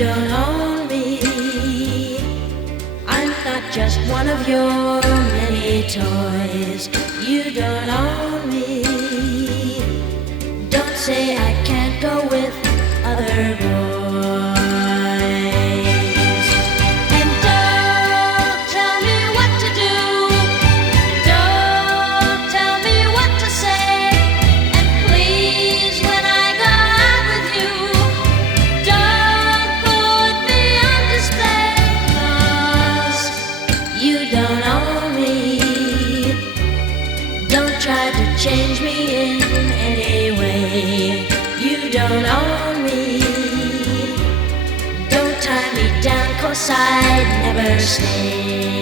don't own me. I'm not just one of your many toys. You don't own me. Don't say I can't go with other boys. And don't tell me what to do. Don't tell me what to say. And please, when I go out with you, don't put me on display. 'Cause you don't own me. Don't try to change me in any way. You don't own me. Don't tie me down, 'cause I'd never stay.